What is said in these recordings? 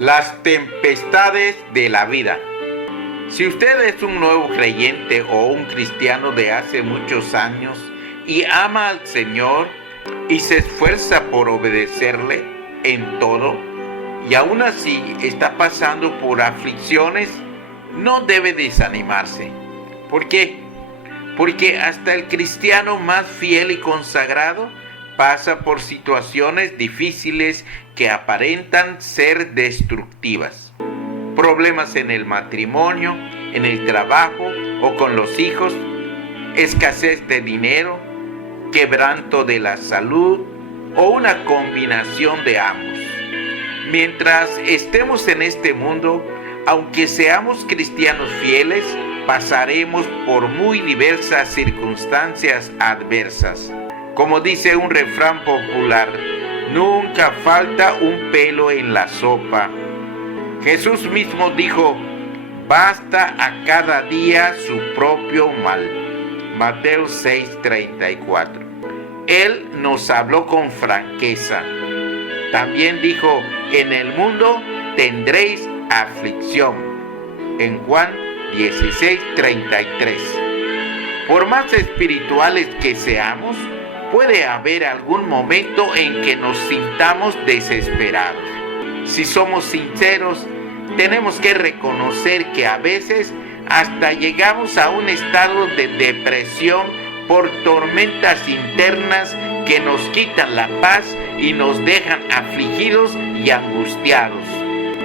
Las tempestades de la vida. Si usted es un nuevo creyente o un cristiano de hace muchos años y ama al Señor y se esfuerza por obedecerle en todo, y aún así está pasando por aflicciones, no debe desanimarse. ¿Por qué? Porque hasta el cristiano más fiel y consagrado pasa por situaciones difíciles que aparentan ser destructivas. Problemas en el matrimonio, en el trabajo o con los hijos, escasez de dinero, quebranto de la salud o una combinación de ambos. Mientras estemos en este mundo, aunque seamos cristianos fieles, pasaremos por muy diversas circunstancias adversas. Como dice un refrán popular, nunca falta un pelo en la sopa. Jesús mismo dijo, basta a cada día su propio mal. Mateo 6:34. Él nos habló con franqueza. También dijo, en el mundo tendréis aflicción. En Juan 16:33. Por más espirituales que seamos, puede haber algún momento en que nos sintamos desesperados. Si somos sinceros, tenemos que reconocer que a veces hasta llegamos a un estado de depresión por tormentas internas que nos quitan la paz y nos dejan afligidos y angustiados.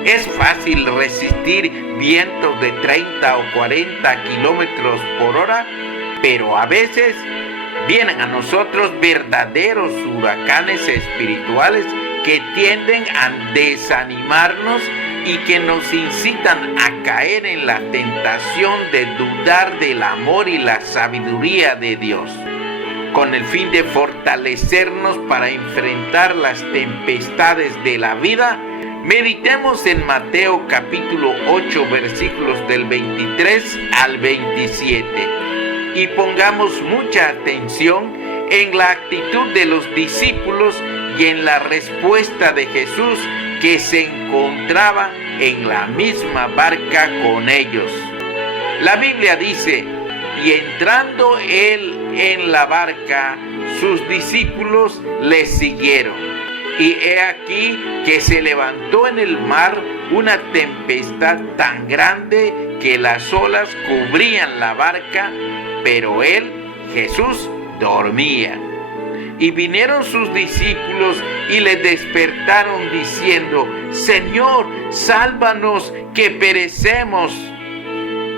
Es fácil resistir vientos de 30 o 40 kilómetros por hora, pero a veces vienen a nosotros verdaderos huracanes espirituales que tienden a desanimarnos y que nos incitan a caer en la tentación de dudar del amor y la sabiduría de Dios. Con el fin de fortalecernos para enfrentar las tempestades de la vida, meditemos en Mateo capítulo 8 versículos del 23 al 27 y pongamos mucha atención en la actitud de los discípulos y en la respuesta de Jesús, que se encontraba en la misma barca con ellos. La Biblia dice, y entrando él en la barca, sus discípulos le siguieron. Y he aquí que se levantó en el mar una tempestad tan grande que las olas cubrían la barca, pero él, Jesús, dormía. Y vinieron sus discípulos y le despertaron diciendo, Señor, sálvanos, que perecemos.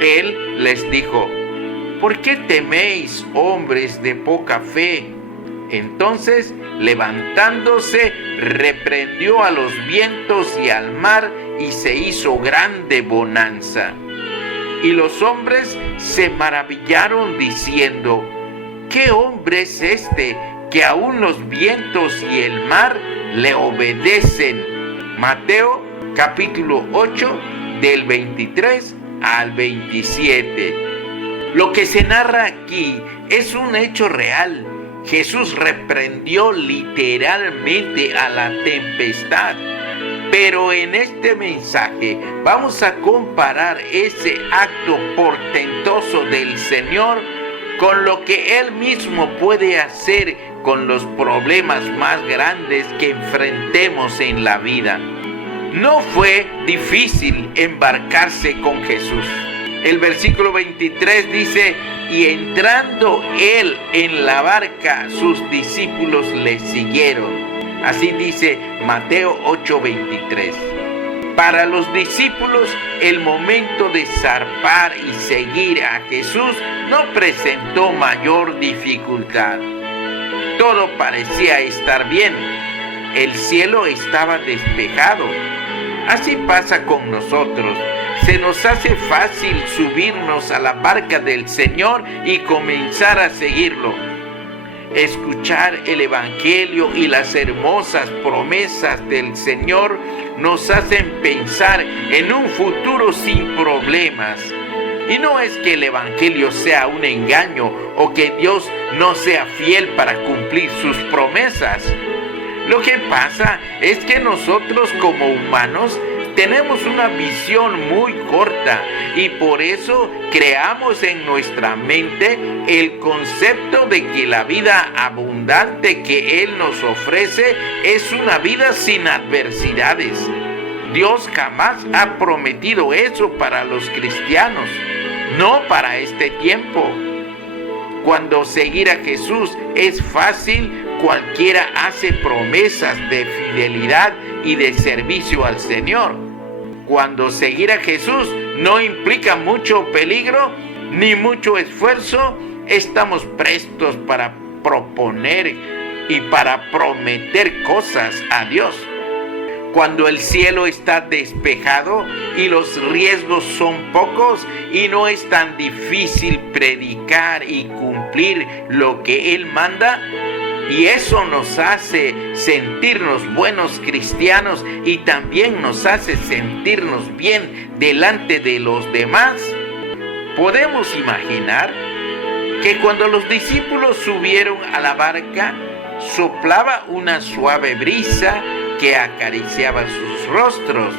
Él les dijo, ¿por qué teméis, hombres de poca fe? Entonces, levantándose, reprendió a los vientos y al mar, y se hizo grande bonanza. Y los hombres se maravillaron diciendo, ¿qué hombre es este, que aún los vientos y el mar le obedecen? Mateo capítulo 8 del 23 al 27. Lo que se narra aquí es un hecho real. Jesús reprendió literalmente a la tempestad. Pero en este mensaje vamos a comparar ese acto portentoso del Señor con lo que Él mismo puede hacer con los problemas más grandes que enfrentemos en la vida. No fue difícil embarcarse con Jesús. El versículo 23 dice, y entrando Él en la barca, sus discípulos le siguieron. Así dice Mateo 8:23. Para los discípulos, el momento de zarpar y seguir a Jesús no presentó mayor dificultad. Todo parecía estar bien. El cielo estaba despejado. Así pasa con nosotros. Se nos hace fácil subirnos a la barca del Señor y comenzar a seguirlo. Escuchar el Evangelio y las hermosas promesas del Señor nos hacen pensar en un futuro sin problemas. Y no es que el Evangelio sea un engaño o que Dios no sea fiel para cumplir sus promesas. Lo que pasa es que nosotros como humanos tenemos una visión muy corta y por eso creamos en nuestra mente el concepto de que la vida abundante que Él nos ofrece es una vida sin adversidades. Dios jamás ha prometido eso para los cristianos, no para este tiempo. Cuando seguir a Jesús es fácil, cualquiera hace promesas de fidelidad y de servicio al Señor. Cuando seguir a Jesús no implica mucho peligro ni mucho esfuerzo, estamos prestos para proponer y para prometer cosas a Dios. Cuando el cielo está despejado y los riesgos son pocos y no es tan difícil predicar y cumplir lo que Él manda, y eso nos hace sentirnos buenos cristianos y también nos hace sentirnos bien delante de los demás, podemos imaginar que cuando los discípulos subieron a la barca, soplaba una suave brisa que acariciaba sus rostros,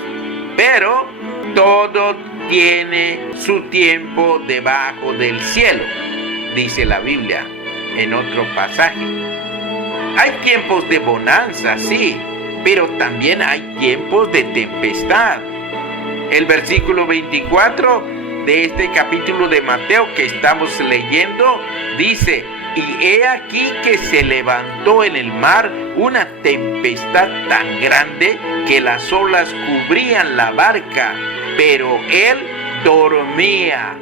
pero todo tiene su tiempo debajo del cielo, dice la Biblia en otro pasaje. Hay tiempos de bonanza, sí, pero también hay tiempos de tempestad. El versículo 24 de este capítulo de Mateo que estamos leyendo dice: y he aquí que se levantó en el mar una tempestad tan grande que las olas cubrían la barca, pero él dormía.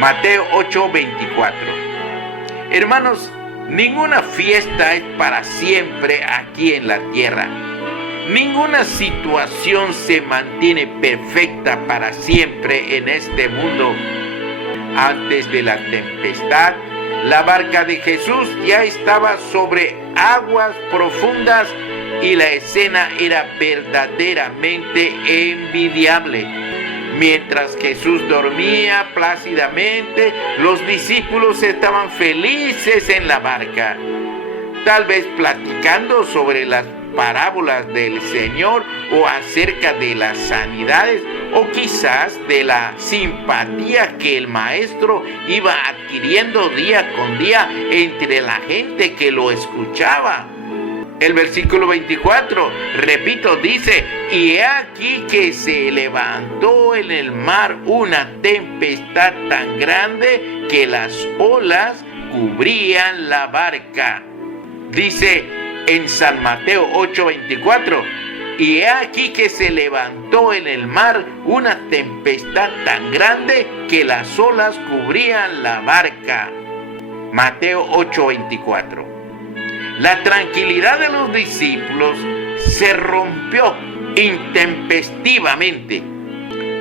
Mateo 8:24. Hermanos, ninguna fiesta es para siempre aquí en la tierra. Ninguna situación se mantiene perfecta para siempre en este mundo. Antes de la tempestad, la barca de Jesús ya estaba sobre aguas profundas y la escena era verdaderamente envidiable. Mientras Jesús dormía plácidamente, los discípulos estaban felices en la barca, tal vez platicando sobre las parábolas del Señor o acerca de las sanidades o quizás de la simpatía que el maestro iba adquiriendo día con día entre la gente que lo escuchaba. El versículo 24, repito, dice: y he aquí que se levantó en el mar una tempestad tan grande que las olas cubrían la barca. Dice en San Mateo 8:24, y he aquí que se levantó en el mar una tempestad tan grande que las olas cubrían la barca. Mateo 8:24. La tranquilidad de los discípulos se rompió intempestivamente.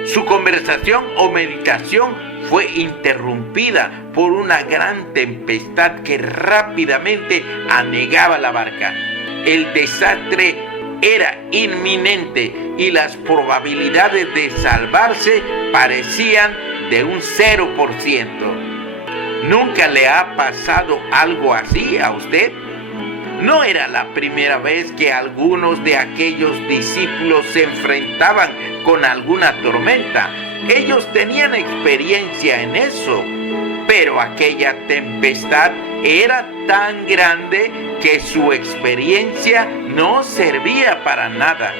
Su conversación o meditación fue interrumpida por una gran tempestad que rápidamente anegaba la barca. El desastre era inminente y las probabilidades de salvarse parecían de un 0%. ¿Nunca le ha pasado algo así a usted? No era la primera vez que algunos de aquellos discípulos se enfrentaban con alguna tormenta. Ellos tenían experiencia en eso, pero aquella tempestad era tan grande que su experiencia no servía para nada.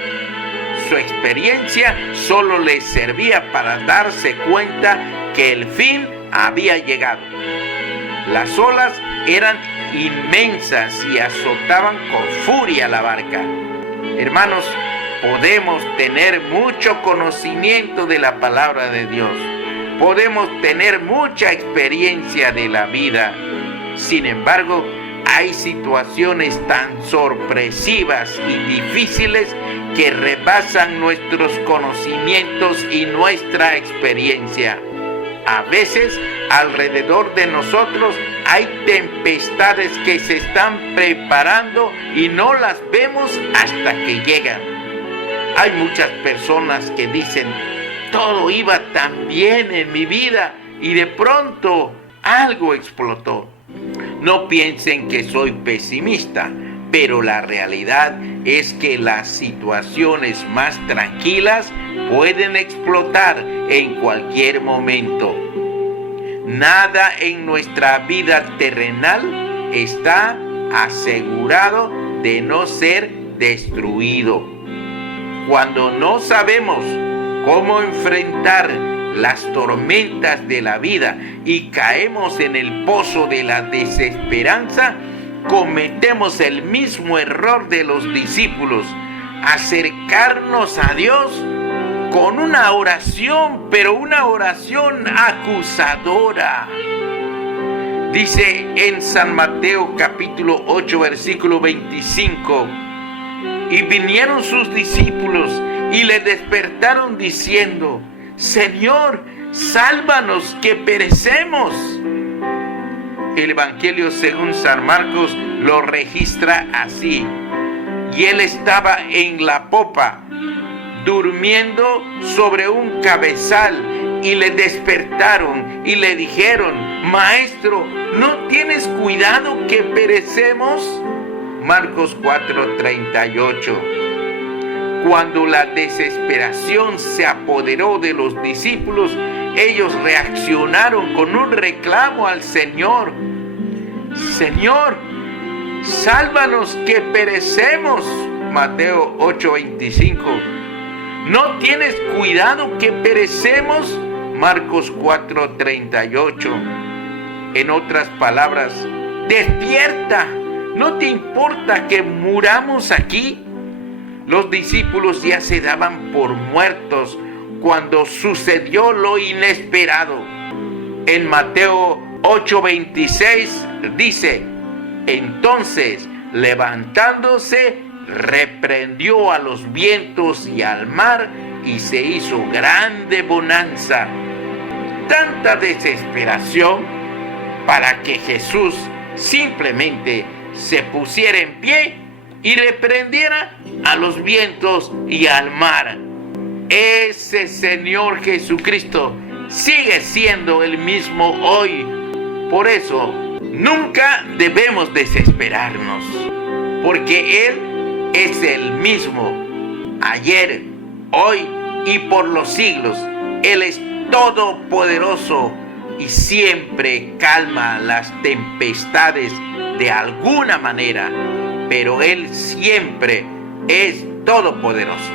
Su experiencia solo les servía para darse cuenta que el fin había llegado. Las olas eran inmensas y azotaban con furia la barca. Hermanos, podemos tener mucho conocimiento de la palabra de Dios. Podemos tener mucha experiencia de la vida. Sin embargo, hay situaciones tan sorpresivas y difíciles que rebasan nuestros conocimientos y nuestra experiencia. A veces, alrededor de nosotros hay tempestades que se están preparando y no las vemos hasta que llegan. Hay muchas personas que dicen: todo iba tan bien en mi vida y de pronto algo explotó. No piensen que soy pesimista, pero la realidad es que las situaciones más tranquilas pueden explotar en cualquier momento. Nada en nuestra vida terrenal está asegurado de no ser destruido. Cuando no sabemos cómo enfrentar las tormentas de la vida y caemos en el pozo de la desesperanza, cometemos el mismo error de los discípulos: acercarnos a Dios con una oración, pero una oración acusadora. Dice en San Mateo capítulo 8 versículo 25: y vinieron sus discípulos y le despertaron diciendo: Señor, sálvanos que perecemos. El Evangelio según San Marcos lo registra así: y él estaba en la popa, durmiendo sobre un cabezal, y le despertaron y le dijeron: Maestro, ¿no tienes cuidado que perecemos? Marcos 4:38. Cuando la desesperación se apoderó de los discípulos, ellos reaccionaron con un reclamo al Señor: Señor, sálvanos que perecemos. Mateo 8:25. ¿No tienes cuidado que perecemos? Marcos 4:38. En otras palabras, despierta, ¿no te importa que muramos aquí? Los discípulos ya se daban por muertos cuando sucedió lo inesperado. En Mateo 8:26 dice: entonces, levantándose, reprendió a los vientos y al mar, y se hizo grande bonanza. Tanta desesperación para que Jesús simplemente se pusiera en pie y reprendiera a los vientos y al mar. Ese Señor Jesucristo sigue siendo el mismo hoy. Por eso, nunca debemos desesperarnos, porque Él es el mismo ayer, hoy y por los siglos. Él es todopoderoso y siempre calma las tempestades de alguna manera, pero Él siempre es todopoderoso.